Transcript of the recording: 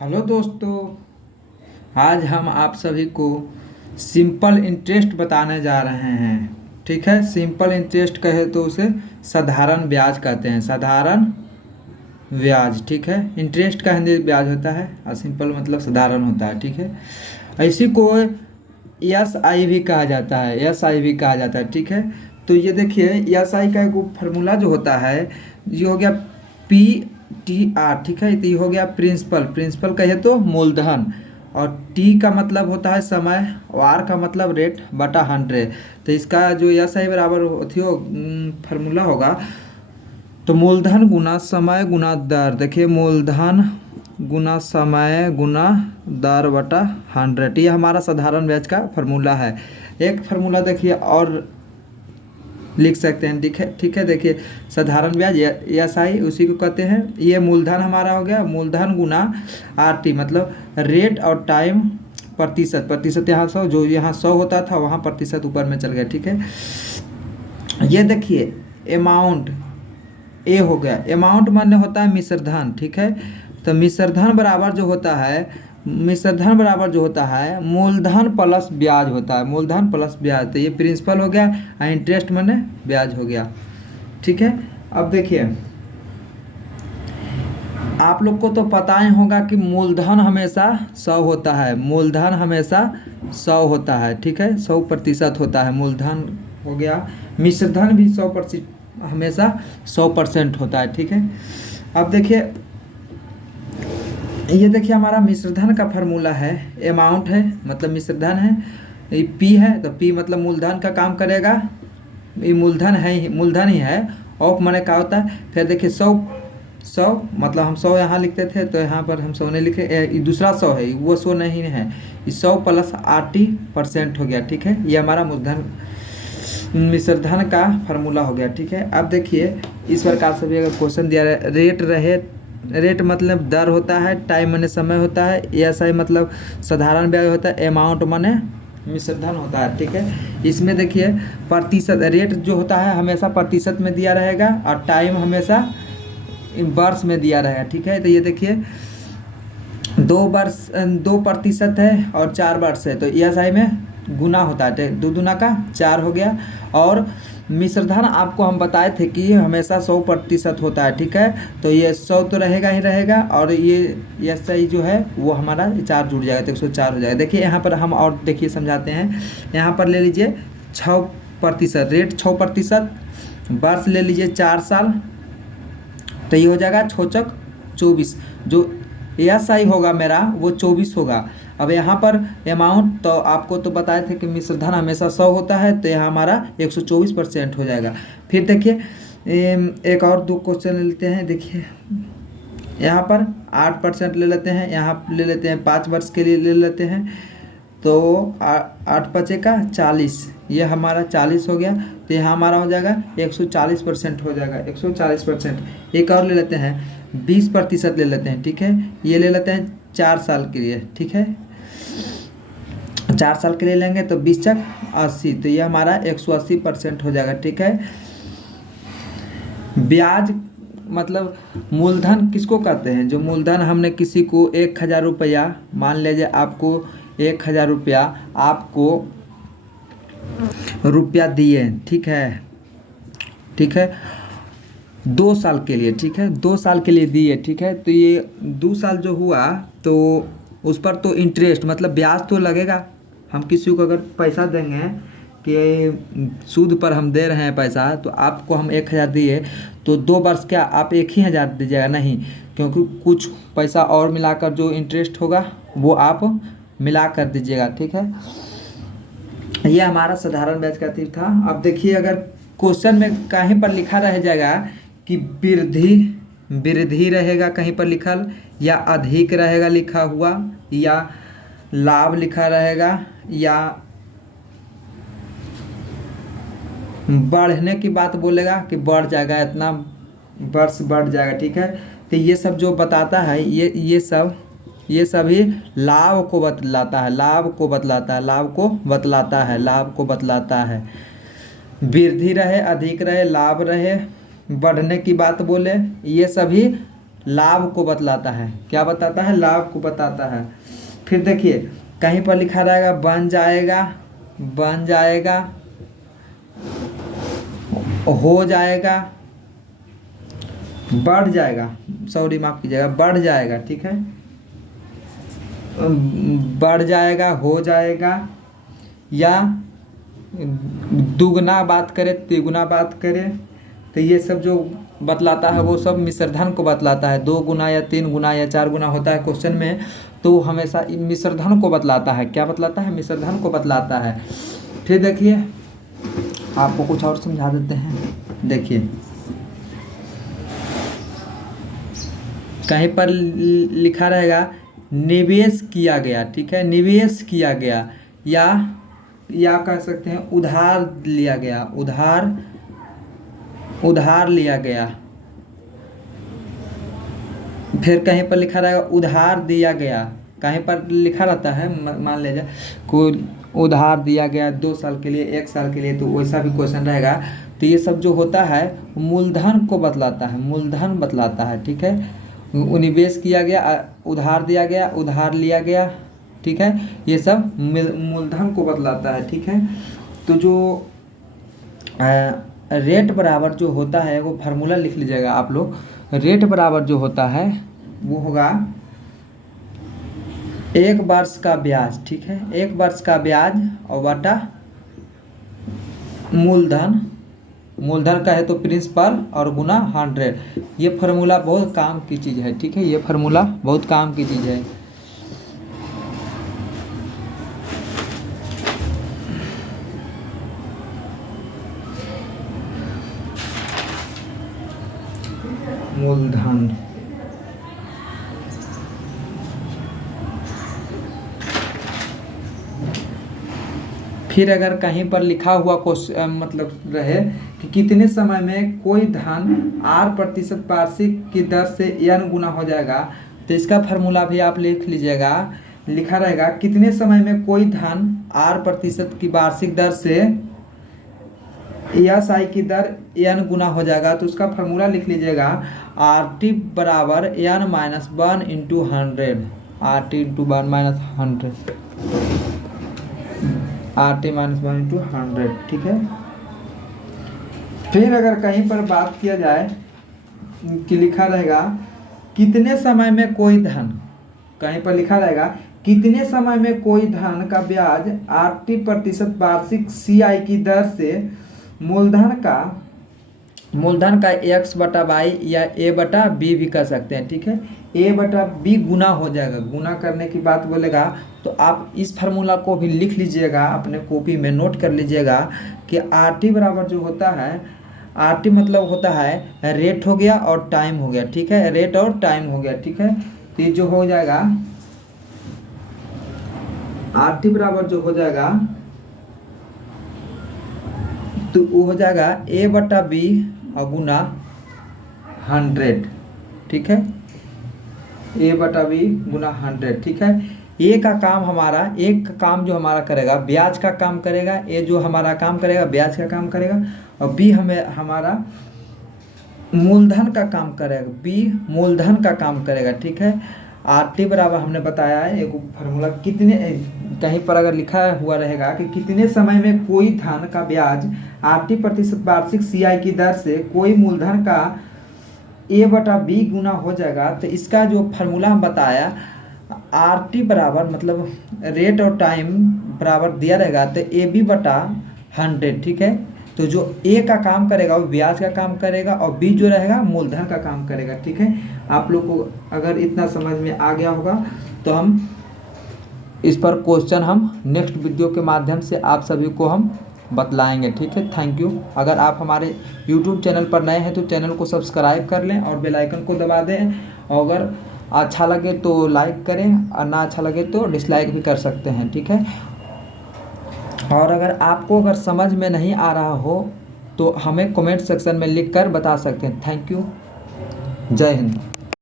Hello दोस्तों। आज हम आप सभी को सिंपल इंटरेस्ट बताने जा रहे हैं। ठीक है, सिंपल इंटरेस्ट कहे तो उसे साधारण ब्याज कहते हैं। साधारण ब्याज, ठीक है। इंटरेस्ट का हिंदी ब्याज होता है और सिंपल मतलब साधारण होता है। ठीक है, इसी को एस आई भी कहा जाता है। एस आई भी कहा जाता है। ठीक है, तो ये देखिए एस आई का एक फार्मूला जो होता है ये हो गया पी टी आर। ठीक है, तो ये हो गया प्रिंसिपल। प्रिंसिपल कहे तो मूलधन, और टी का मतलब होता है समय, और आर का मतलब रेट बटा 100। तो इसका जो एस आई बराबर फार्मूला होगा तो मूलधन गुना समय गुना दर। देखिए मूलधन गुना समय गुना दर बटा 100, ये हमारा साधारण ब्याज का फार्मूला है। एक फार्मूला देखिए और लिख सकते हैं। ठीक है, ठीक है। देखिए साधारण ब्याज एस आई उसी को कहते हैं। ये मूलधन हमारा हो गया, मूलधन गुना आर टी मतलब रेट और टाइम प्रतिशत। प्रतिशत यहाँ 100, जो यहाँ 100 होता था वहाँ प्रतिशत ऊपर में चल गया। ठीक है, ये देखिए अमाउंट ए हो गया। अमाउंट मान्य होता है मिश्र धन। ठीक है, तो मिश्र धन बराबर जो होता है, मिश्र धन बराबर जो होता है मूलधन प्लस ब्याज होता है। मूलधन प्लस ब्याज, तो ये प्रिंसिपल हो गया और इंटरेस्ट माने ब्याज हो गया। ठीक है, अब देखिए आप लोग को तो पता ही होगा कि मूलधन हमेशा 100 होता है। मूलधन हमेशा 100 होता है। ठीक है, 100% होता है मूलधन हो गया। मिश्र धन भी 100% हमेशा 100% होता है। ठीक है, अब देखिए ये देखिए हमारा मिश्र धन का फार्मूला है। अमाउंट है मतलब मिश्र धन है, ये पी है तो पी मतलब मूलधन का काम करेगा। ये मूलधन है ही, मूलधन ही है। ऑफ माने क्या होता है, फिर देखिए 100 मतलब हम 100 यहाँ लिखते थे तो यहाँ पर हम 100 नहीं लिखे, ये दूसरा 100 है, वो 100 नहीं है। ये 100 प्लस 80% हो गया। ठीक है, ये हमारा मूलधन मिश्र धन का फार्मूला हो गया। ठीक है, अब देखिए इस प्रकार से भी अगर क्वेश्चन दिया रहे, रेट रहे, रेट मतलब दर होता है, टाइम माने समय होता है, एस आई मतलब साधारण ब्याज होता है, अमाउंट माने मिश्र धन होता है। ठीक है, इसमें देखिए प्रतिशत, रेट जो होता है हमेशा प्रतिशत में दिया रहेगा और टाइम हमेशा वर्ष में दिया रहेगा। ठीक है, तो ये देखिए 2% है और 4 वर्ष है तो एस आई में गुना होता है, तो 2 दूना का 4 हो गया। और मिश्र धन आपको हम बताए थे कि हमेशा 100% होता है। ठीक है, तो ये 100 तो रहेगा ही रहेगा, और ये एस आई जो है वो हमारा 4 जुड़ जाएगा तो 104 हो जाएगा। देखिए यहाँ पर हम और देखिए समझाते हैं। यहाँ पर ले लीजिए 6%, रेट 6%, वर्ष ले लीजिए 4 साल, तो ये हो जाएगा 6×4 24। जो एस आई होगा मेरा वो 24 होगा। अब यहाँ पर अमाउंट तो आपको तो बताए थे कि मिश्र धन हमेशा 100 होता है, तो यहाँ हमारा 124% हो जाएगा। फिर देखिए एक और 2 क्वेश्चन ले लेते हैं। देखिए यहाँ पर 8% ले लेते हैं, यहाँ ले लेते हैं 5 वर्ष के लिए ले लेते हैं, तो 8×5=40, ये हमारा 40 हो गया, तो यहाँ हमारा हो जाएगा 140% हो जाएगा। 140%। एक और ले लेते हैं 20% ले लेते हैं। ठीक है, ये ले लेते हैं 4 साल के लिए। ठीक है, 4 साल के लिए लेंगे तो 20×80, तो ये हमारा 180% हो जाएगा। ठीक है, ब्याज मतलब मूलधन किसको कहते हैं, जो मूलधन हमने किसी को 1000 रुपया, मान लीजिए आपको 1000 रुपया आपको रुपया दिए। ठीक है, ठीक है 2 साल के लिए। ठीक है, 2 साल के लिए दिए। ठीक है, तो ये 2 साल जो हुआ तो उस पर तो इंटरेस्ट मतलब ब्याज तो लगेगा। हम किसी को अगर पैसा देंगे कि सूद पर हम दे रहे हैं पैसा, तो आपको हम 1000 दिए तो 2 वर्ष क्या आप 1000 ही दीजिएगा? नहीं, क्योंकि कुछ पैसा और मिलाकर जो इंटरेस्ट होगा वो आप मिला कर दीजिएगा। ठीक है, ये हमारा साधारण ब्याज का तीर था। अब देखिए अगर क्वेश्चन में कहीं पर लिखा रह जाएगा कि वृद्धि, वृद्धि रहेगा कहीं पर लिखल, या अधिक रहेगा लिखा हुआ, या लाभ लिखा रहेगा, या बढ़ने की बात बोलेगा कि बढ़ जाएगा, इतना वर्ष बढ़ जाएगा। ठीक है, तो ये सब जो बताता है ये सभी लाभ को बतलाता है, लाभ को बतलाता है, लाभ को बतलाता है, लाभ को बतलाता है। वृद्धि रहे, अधिक रहे, लाभ रहे, बढ़ने की बात बोले, ये सभी लाभ को बतलाता है। क्या बताता है? लाभ को बताता है। फिर देखिए कहीं पर लिखा रहेगा बन जाएगा, बन जाएगा, हो जाएगा, बढ़ जाएगा, सॉरी माफ कीजिएगा, बढ़ जाएगा, ठीक है, बढ़ जाएगा, हो जाएगा, या दुगना बात करें, तिगुना बात करें, तो ये सब जो बतलाता है वो सब मिश्रधन को बतलाता है। 2 गुना या 3 गुना या 4 गुना होता है क्वेश्चन में, तो हमेशा मिश्रधन को बतलाता है। क्या बतलाता है? मिश्रधन को बतलाता है। फिर देखिए आपको कुछ और समझा देते हैं। देखिए कहीं पर लिखा रहेगा निवेश किया गया, ठीक है, निवेश किया गया, या कह सकते हैं उधार लिया गया, उधार लिया गया। फिर कहीं पर लिखा रहेगा उधार दिया गया, कहीं पर लिखा रहता है मान लीजिए कोई उधार दिया गया 2 साल के लिए, 1 साल के लिए, तो वैसा भी क्वेश्चन रहेगा। तो ये सब जो होता है मूलधन को बतलाता है, मूलधन बतलाता है, ठीक है। निवेश किया गया, उधार दिया गया, उधार लिया गया, ठीक है, ये सब मूलधन को बतलाता है, ठीक है। तो जो रेट बराबर जो होता है वो फार्मूला लिख लीजिएगा आप लोग। रेट बराबर जो होता है वो होगा 1 वर्ष का ब्याज, ठीक है, 1 वर्ष का ब्याज और बटा मूलधन, मूलधन का है तो प्रिंसिपल और गुना 100। ये फार्मूला बहुत काम की चीज़ है, ठीक है, ये फार्मूला बहुत काम की चीज़ है। मूलधन फिर अगर कहीं पर लिखा हुआ क्वेश्चन मतलब रहे कि कितने समय में कोई धन R% वार्षिक की दर से n गुना हो जाएगा, तो इसका फार्मूला भी आप लिख लीजिएगा। लिखा रहेगा कितने समय में कोई धन R% की वार्षिक दर से SI की दर n गुना हो जाएगा, तो उसका फार्मूला लिख लीजिएगा RT बराबर n minus 1 into 100, RT into 1 minus 100, RT minus 1 into 100, ठीक है। फिर अगर कहीं पर बात किया जाए कि लिखा रहेगा कितने समय में कोई धन, कहीं पर लिखा रहेगा कितने समय में कोई धन का ब्याज RT% वार्षिक CI की दर से मूलधन का x/y या a/b भी कर सकते हैं, ठीक है, a/b गुना हो जाएगा। गुना करने की बात बोलेगा तो आप इस फार्मूला को भी लिख लीजिएगा, अपने कॉपी में नोट कर लीजिएगा कि RT बराबर जो होता है, RT मतलब होता है रेट हो गया और टाइम हो गया, ठीक है, रेट और टाइम हो गया, ठीक है। तो ये जो हो जाएगा RT बराबर जो हो जाएगा तो वो हो जाएगा a/b और गुना 100, ठीक है, a/b गुना 100, ठीक है। ए का काम हमारा, एक काम जो हमारा करेगा ब्याज का काम करेगा, ए जो हमारा काम करेगा ब्याज का काम करेगा, और बी हमें हमारा मूलधन का काम करेगा, बी मूलधन का काम करेगा, ठीक है। RT बराबर हमने बताया है एक फार्मूला, कितने कहीं पर अगर लिखा हुआ रहेगा कि कितने समय में कोई धन का ब्याज RT% वार्षिक CI की दर से कोई मूलधन का a/b गुना हो जाएगा, तो इसका जो फार्मूला हम बताया RT बराबर मतलब रेट और टाइम बराबर दिया रहेगा तो AB/100, ठीक है। तो जो ए का काम करेगा वो ब्याज का काम करेगा और बी जो रहेगा मूलधन का काम करेगा, ठीक है। आप लोग को अगर इतना समझ में आ गया होगा तो हम इस पर क्वेश्चन हम नेक्स्ट वीडियो के माध्यम से आप सभी को हम बतलाएंगे, ठीक है। Thank you. अगर आप हमारे यूट्यूब चैनल पर नए हैं तो चैनल को सब्सक्राइब कर लें और बेल आइकन को दबा दें, और अगर अच्छा लगे तो लाइक करें और ना अच्छा लगे तो डिसलाइक भी कर सकते हैं, ठीक है। और अगर समझ में नहीं आ रहा हो तो हमें कमेंट सेक्शन में लिख कर बता सकते हैं। Thank you. जय हिंद।